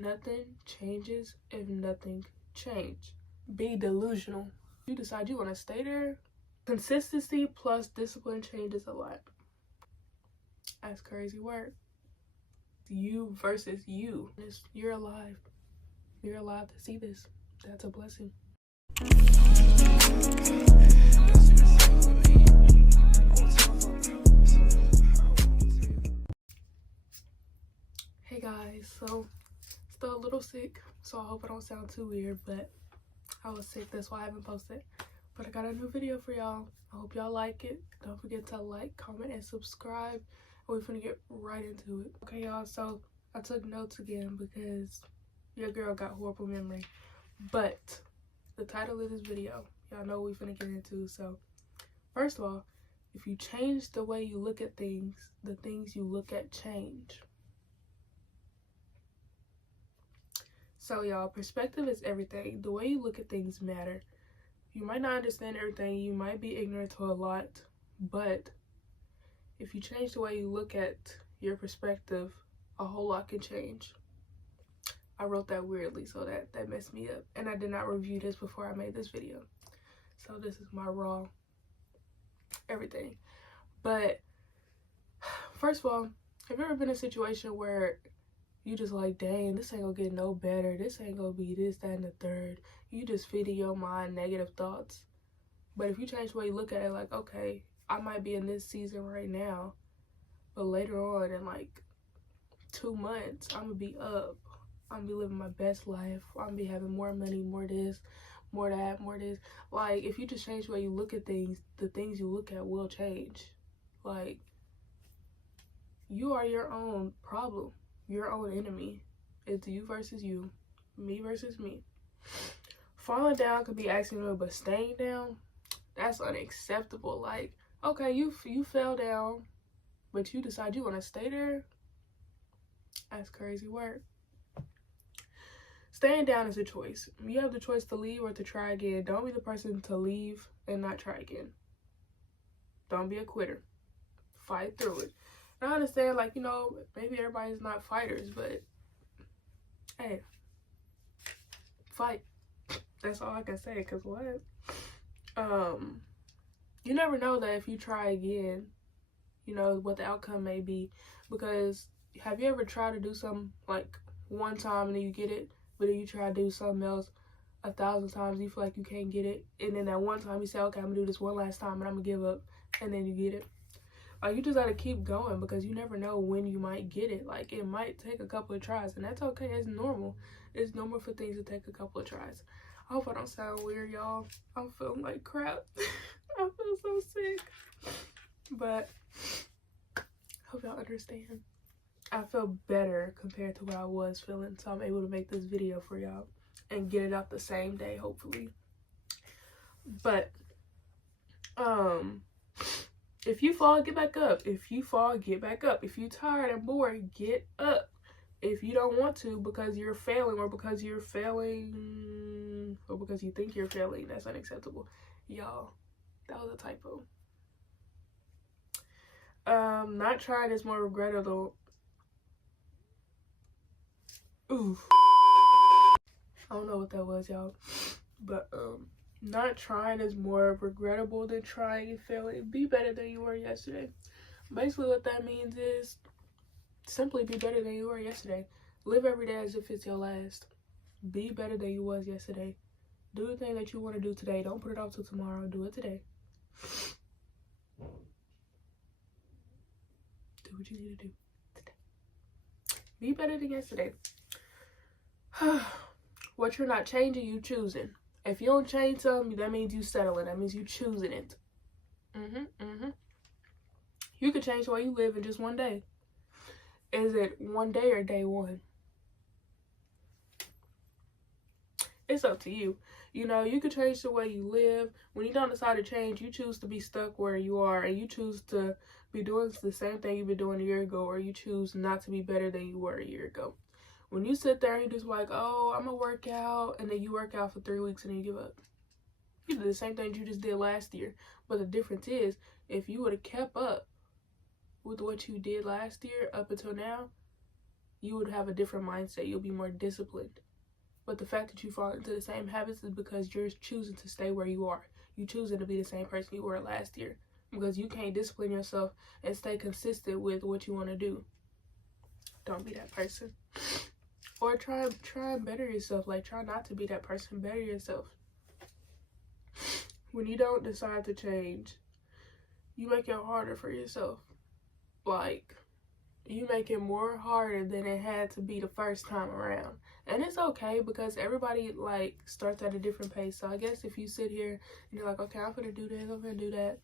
Nothing changes if nothing changes. Be delusional. You decide you want to stay there. Consistency plus discipline changes a lot. That's crazy work. You versus you. You're alive. You're alive to see this. That's a blessing. Hey guys, so still a little sick, so I hope I don't sound too weird, but I was sick, that's why I haven't posted. But I got a new video for y'all. I hope y'all like it. Don't forget to like, comment, and subscribe. And we're gonna get right into it. Okay, y'all, so I took notes again because your girl got horrible memory. But the title of this video, y'all know what we're gonna get into. So first of all, if you change the way you look at things, the things you look at change. So y'all, perspective is everything. The way you look at things matter. You might not understand everything, you might be ignorant to a lot, but if you change the way you look at your perspective, a whole lot can change. I wrote that weirdly, so that messed me up. And I did not review this before I made this video. So this is my raw everything. But first of all, have you ever been in a situation where you just like, dang, this ain't gonna get no better, this ain't gonna be this, that, and the third. You just feed in your mind negative thoughts. But if you change the way you look at it, like, okay, I might be in this season right now, but later on in like 2 months, I'm gonna be up. I'm gonna be living my best life. I'm gonna be having more money, more this, more that, more this. Like, if you just change the way you look at things, the things you look at will change. Like, you are your own problem. Your own enemy. It's you versus you, me versus me. Falling down could be accidental, but staying down, that's unacceptable. Like, okay, you fell down, but you decide you want to stay there. That's crazy work. Staying down is a choice. You have the choice to leave or to try again. Don't be the person to leave and not try again. Don't be a quitter. Fight through it. I understand, like, you know, maybe everybody's not fighters, but hey, fight. That's all I can say, because what? You never know that if you try again, you know, what the outcome may be. Because have you ever tried to do something like one time and then you get it, but then you try to do something else 1,000 times, you feel like you can't get it, and then that one time you say, okay, I'm gonna do this one last time and I'm gonna give up, and then you get it. Like, you just gotta keep going because you never know when you might get it. Like, it might take a couple of tries, and that's okay. It's normal. It's normal for things to take a couple of tries. I hope I don't sound weird, y'all. I'm feeling like crap. I feel so sick. But I hope y'all understand. I feel better compared to what I was feeling, so I'm able to make this video for y'all and get it out the same day, hopefully. But if you fall, get back up. If you fall, get back up. If you're tired and bored, get up. If you don't want to because you're failing, or because you're failing, or because you think you're failing, that's unacceptable. Y'all, that was a typo. Not trying is more regrettable. Ooh. I don't know what that was, y'all. But, not trying is more regrettable than trying and failing. Be better than you were yesterday. Basically what that means is simply be better than you were yesterday. Live every day as if it's your last. Be better than you was yesterday. Do the thing that you want to do today. Don't put it off till tomorrow. Do it today. Do what you need to do today. Be better than yesterday. What you're not changing, you choosing. If you don't change something, that means you settling. That means you choosing it. You could change the way you live in just one day. Is it one day or day one? It's up to you. You know, you could change the way you live. When you don't decide to change, you choose to be stuck where you are, and you choose to be doing the same thing you've been doing a year ago, or you choose not to be better than you were a year ago. When you sit there and you just like, oh, I'm gonna work out, and then you work out for 3 weeks and then you give up. You did the same thing you just did last year. But the difference is, if you would have kept up with what you did last year up until now, you would have a different mindset. You'll be more disciplined. But the fact that you fall into the same habits is because you're choosing to stay where you are. You choosing to be the same person you were last year, because you can't discipline yourself and stay consistent with what you want to do. Don't be that person. Or try and better yourself. Like, try not to be that person. Better yourself. When you don't decide to change, you make it harder for yourself. Like, you make it more harder than it had to be the first time around. And it's okay, because everybody, like, starts at a different pace. So I guess if you sit here and you're like, okay, I'm gonna do this, I'm gonna do that,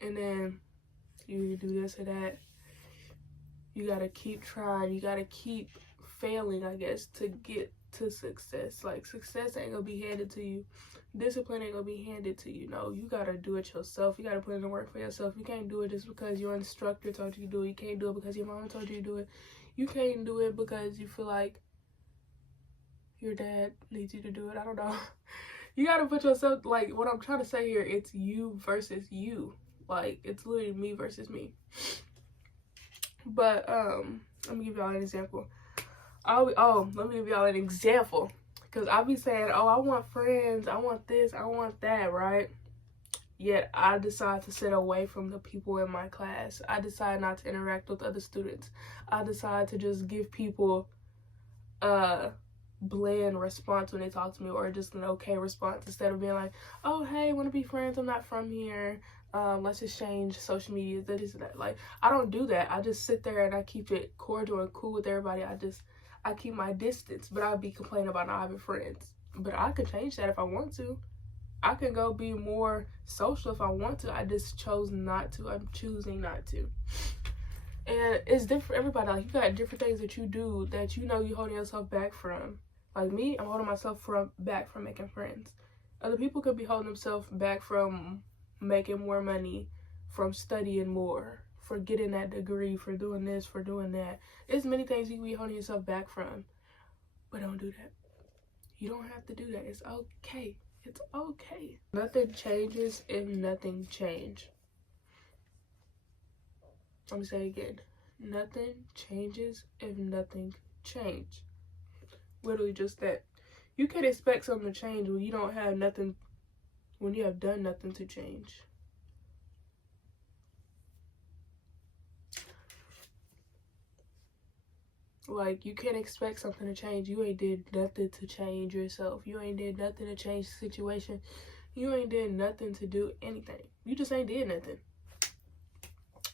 and then you do this or that, you gotta keep trying. You gotta keep failing, I guess, to get to success. Like, success ain't gonna be handed to you. Discipline ain't gonna be handed to you. No, you gotta do it yourself. You gotta put in the work for yourself. You can't do it just because your instructor told you to do it. You can't do it because your mama told you to do it. You can't do it because you feel like your dad needs you to do it. I don't know. You gotta put yourself, like, what I'm trying to say here, it's you versus you. Like, it's literally me versus me. But let me give y'all an example. Let me give y'all an example. Because I be saying, oh, I want friends, I want this, I want that, right? Yet I decide to sit away from the people in my class. I decide not to interact with other students. I decide to just give people a bland response when they talk to me, or just an okay response, instead of being like, oh, hey, want to be friends, I'm not from here, let's exchange social media, this and that. Like, I don't do that. I just sit there and I keep it cordial and cool with everybody. I keep my distance, but I'll be complaining about not having friends. But I could change that if I want to. I can go be more social if I want to. I just chose not to. I'm choosing not to. And it's different for everybody. Like, you got different things that you do that you know you're holding yourself back from. Like me, I'm holding myself back from making friends. Other people could be holding themselves back from making more money, from studying more, for getting that degree, for doing this, for doing that. There's many things you can be holding yourself back from. But don't do that. You don't have to do that. It's okay. It's okay. Nothing changes if nothing changes. Let me say it again. Nothing changes if nothing changes. Literally just that. You can't expect something to change when you don't have nothing, when you have done nothing to change. Like, you can't expect something to change. You ain't did nothing to change yourself. You ain't did nothing to change the situation. You ain't did nothing to do anything. You just ain't did nothing.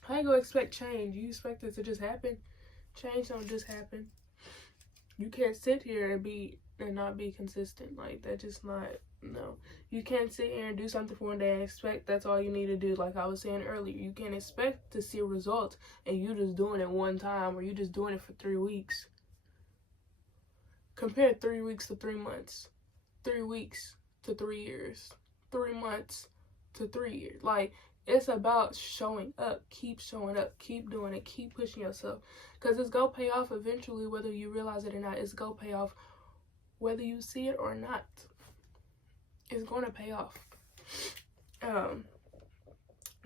How you gonna expect change? You expect it to just happen? Change don't just happen. You can't sit here and not be consistent. Like, that's just not, no. You can't sit here and do something for one day and expect that's all you need to do. Like I was saying earlier, you can't expect to see results and you just doing it one time, or you just doing it for 3 weeks. Compare 3 weeks to 3 months, 3 weeks to 3 years, 3 months to 3 years. Like, it's about showing up. Keep showing up. Keep doing it. Keep pushing yourself. Because it's going to pay off eventually, whether you realize it or not. It's going to pay off whether you see it or not. It's going to pay off.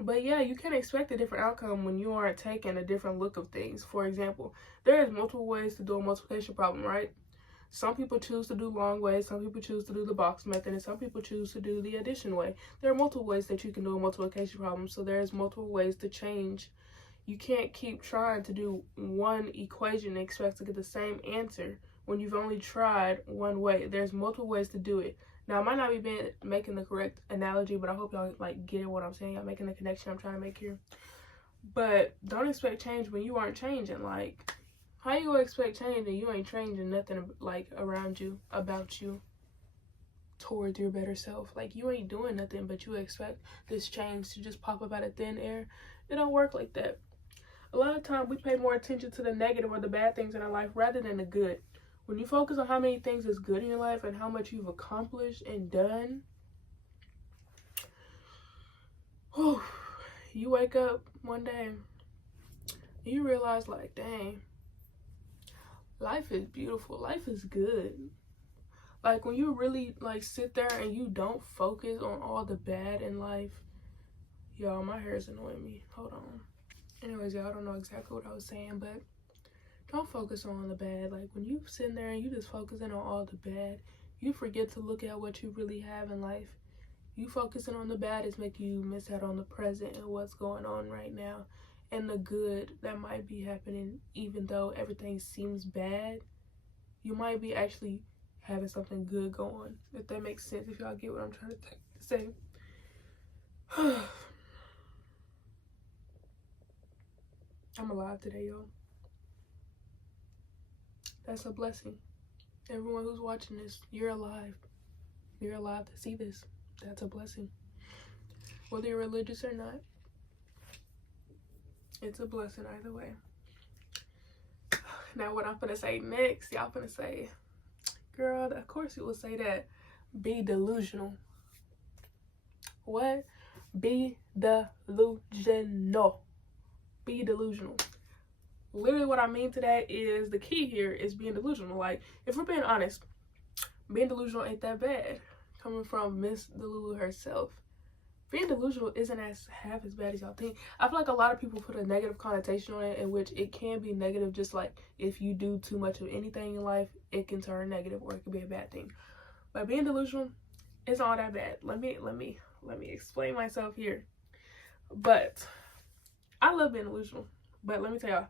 But yeah, you can expect a different outcome when you aren't taking a different look of things. For example, there is multiple ways to do a multiplication problem, right? Some people choose to do long ways, some people choose to do the box method, and some people choose to do the addition way. There are multiple ways that you can do a multiplication problem, so there's multiple ways to change. You can't keep trying to do one equation and expect to get the same answer when you've only tried one way. There's multiple ways to do it. Now, I might not be making the correct analogy, but I hope y'all like get what I'm saying. I'm making the connection I'm trying to make here. But don't expect change when you aren't changing. Like, how you gonna expect change and you ain't changing nothing like around you, about you, towards your better self? Like, you ain't doing nothing, but you expect this change to just pop up out of thin air. It don't work like that. A lot of times we pay more attention to the negative or the bad things in our life rather than the good. When you focus on how many things is good in your life and how much you've accomplished and done, whew, you wake up one day and you realize, like, dang, life is beautiful. Life is good. Like, when you really, like, sit there and you don't focus on all the bad in life. Y'all, my hair is annoying me. Hold on. Anyways, y'all, I don't know exactly what I was saying, but don't focus on the bad. Like, when you sit there and you just focusing on all the bad, you forget to look at what you really have in life. You focusing on the bad is making you miss out on the present and what's going on right now and the good that might be happening. Even though everything seems bad, you might be actually having something good going, if that makes sense, if y'all get what I'm trying to say. I'm alive today, y'all. That's a blessing. Everyone who's watching this, you're alive. You're alive to see this. That's a blessing. Whether you're religious or not, it's a blessing either way. Now, what I'm gonna say next, y'all gonna say, girl, of course you will say that. Be delusional. What? Be delusional. Be delusional. Literally what I mean to that is, the key here is being delusional. Like, if we're being honest, being delusional ain't that bad. Coming from Miss Delulu herself. Being delusional isn't half as bad as y'all think. I feel like a lot of people put a negative connotation on it, in which it can be negative, just like if you do too much of anything in life, it can turn negative or it can be a bad thing. But being delusional isn't all that bad. Let me explain myself here. But I love being delusional. But let me tell y'all.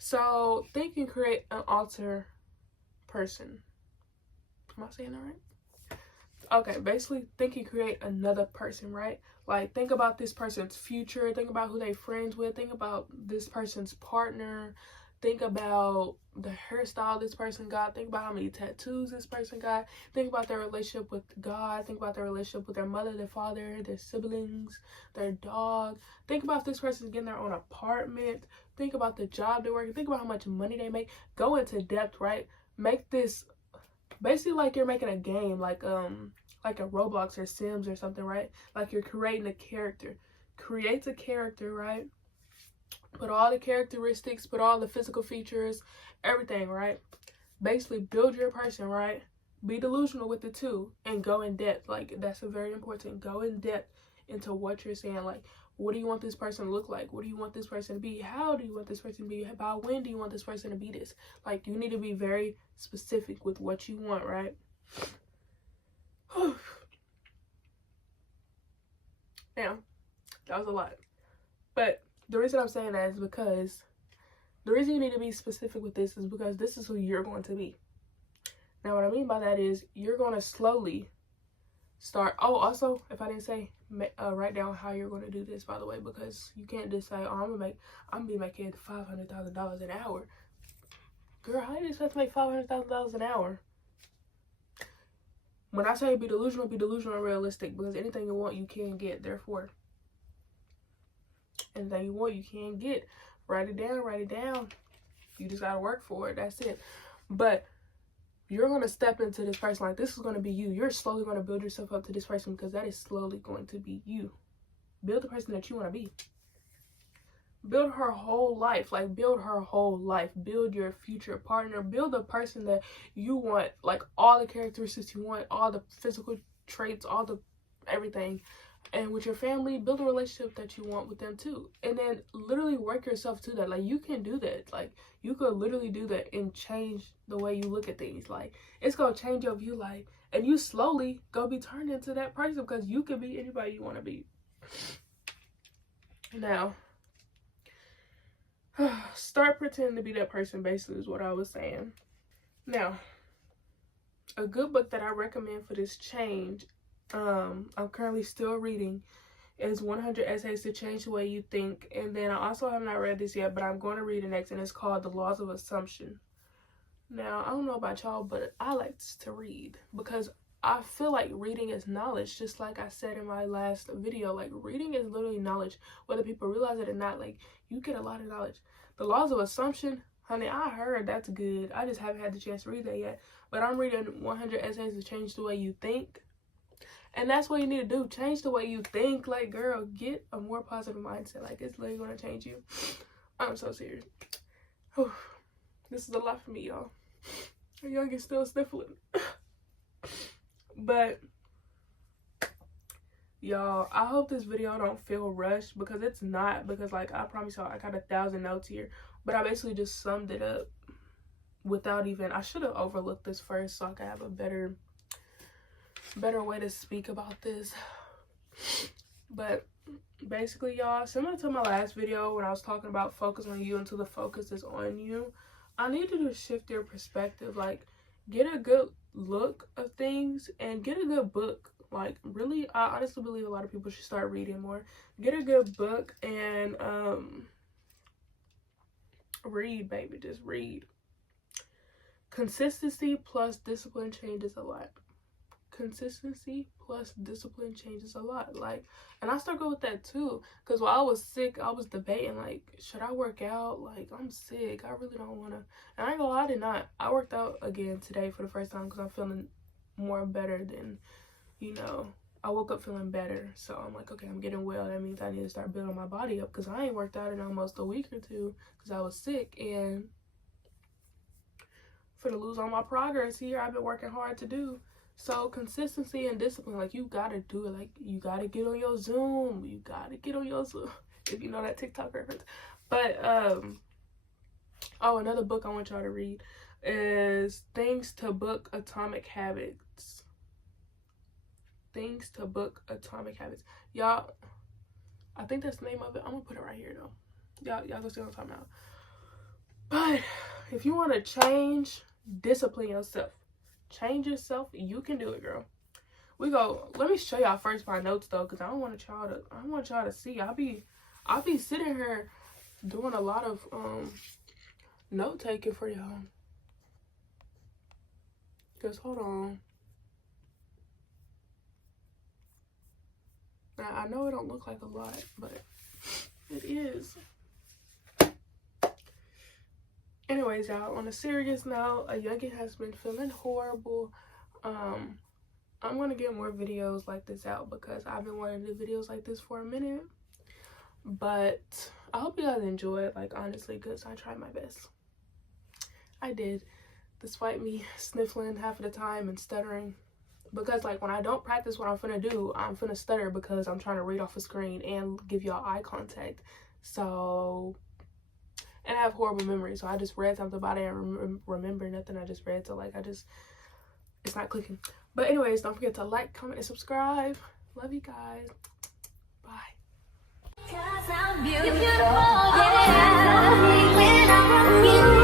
So, think and create an alter person. Am I saying that right? Okay, basically, think and create another person, right? Like, think about this person's future. Think about who they friends with. Think about this person's partner. Think about the hairstyle this person got. Think about how many tattoos this person got. Think about their relationship with God. Think about their relationship with their mother, their father, their siblings, their dog. Think about if this person's getting their own apartment. Think about the job they're working. Think about how much money they make. Go into depth, right? Make this basically like you're making a game, like a Roblox or Sims or something, right? Like you're creating a character. Create a character, right? Put all the characteristics, put all the physical features, everything, right? Basically build your person, right? Be delusional with it too, and go in depth. Like, that's a very important. Go in depth into what you're saying. Like, what do you want this person to look like? What do you want this person to be? How do you want this person to be? By when do you want this person to be this? Like, you need to be very specific with what you want, right? Now, that was a lot. But the reason I'm saying that is because the reason you need to be specific with this is because this is who you're going to be. Now, what I mean by that is you're going to slowly start. Oh, also, if I didn't say, write down how you're going to do this, by the way, because you can't just say, oh, I'm going to be making $500,000 an hour. Girl, how do you expect to make $500,000 an hour? When I say be delusional and realistic, because anything you want, you can get. Therefore, anything you want, you can get. Write it down. You just gotta work for it. That's it. But you're gonna step into this person like this is gonna be you. You're slowly gonna build yourself up to this person because that is slowly going to be you. Build the person that you want to be. Build her whole life. Like, build her whole life. Build your future partner. Build the person that you want. Like, all the characteristics you want, all the physical traits, all the everything. And with your family, build a relationship that you want with them too. And then literally work yourself to that. Like, you can do that. Like, you could literally do that and change the way you look at things. Like, it's going to change your view. Like, and you slowly go be turned into that person because you could be anybody you want to be. Now, start pretending to be that person, basically, is what I was saying. Now, a good book that I recommend for this change, I'm currently still reading, is 100 Essays to Change the Way You Think. And then I also have not read this yet, but I'm going to read it next, and it's called The Laws of Assumption. Now, I don't know about y'all, but I like to read because I feel like reading is knowledge, just like I said in my last video. Like, reading is literally knowledge, whether people realize it or not. Like, you get a lot of knowledge. The Laws of Assumption, honey, I heard that's good. I just haven't had the chance to read that yet. But I'm reading 100 Essays to Change the Way You Think. And that's what you need to do. Change the way you think. Like, girl, get a more positive mindset. Like, it's literally going to change you. I'm so serious. Whew. This is a lot for me, y'all. Y'all get still sniffling. But, y'all, I hope this video don't feel rushed, because it's not. Because, like, I promise y'all, I got 1,000 notes here. But I basically just summed it up. without even, I should have overlooked this first so I could have a better way to speak about this. But basically, y'all, similar to my last video when I was talking about focus on you until the focus is on you, I need you to shift your perspective. Like, get a good look of things and get a good book. Like, really, I honestly believe a lot of people should start reading more. Get a good book and read, baby. Just read. Consistency plus discipline changes a lot. Consistency plus discipline changes a lot. Like, and I struggle with that too, because while I was sick, I was debating, like, should I work out? Like, I'm sick, I really don't want to. And I ain't gonna lie, I did not. I worked out again today for the first time because I'm feeling more better than, you know, I woke up feeling better. So I'm like, okay, I'm getting well. That means I need to start building my body up, because I ain't worked out in almost a week or two because I was sick. And for to lose all my progress here, I've been working hard to do. So consistency and discipline, like, you gotta do it. Like, you gotta get on your Zoom. You gotta get on your Zoom, if you know that TikTok reference. But oh, another book I want y'all to read is Things to Book Atomic Habits. Things to Book Atomic Habits. Y'all, I think that's the name of it. I'm gonna put it right here though. Y'all go see what I'm talking about. But if you want to change, discipline yourself. Change yourself. You can do it, girl. Let me show y'all first my notes though, because I don't want y'all to see. I'll be sitting here doing a lot of note taking for y'all. Because hold on. Now, I know it don't look like a lot, but it is. Anyways, y'all, on a serious note, a youngin has been feeling horrible. I'm gonna get more videos like this out because I've been wanting to do videos like this for a minute. But I hope you guys enjoy it, like, honestly, because I tried my best. I did, despite me sniffling half of the time and stuttering. Because, like, when I don't practice what I'm finna do, I'm finna stutter because I'm trying to read off a screen and give y'all eye contact. So, and I have horrible memory, so I just read something about it and remember nothing I just read. So, like, it's not clicking. But anyways, don't forget to like, comment, and subscribe. Love you guys. Bye. 'Cause I'm beautiful, yeah.